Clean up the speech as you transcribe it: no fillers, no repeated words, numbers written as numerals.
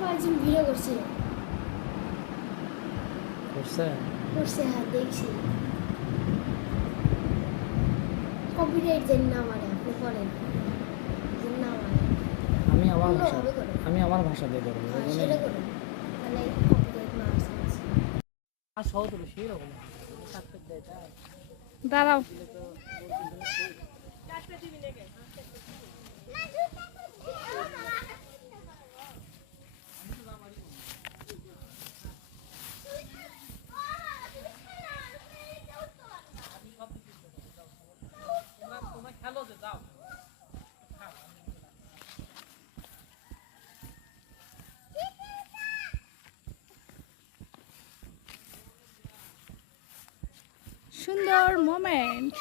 কয়েকজন ভিডিও করছিল করছে করছে হ্যাঁ দেখছি কপিরাইট দেন না আমারে আপনি করেন দেন না আমারে আমি আমার ভাষা দিয়ে করবো সেটা করুন তাহলে কপিরাইট না আসে আর সহজ হলো সেই রকম দাঁড়াও সুন্দর মোমেন্ট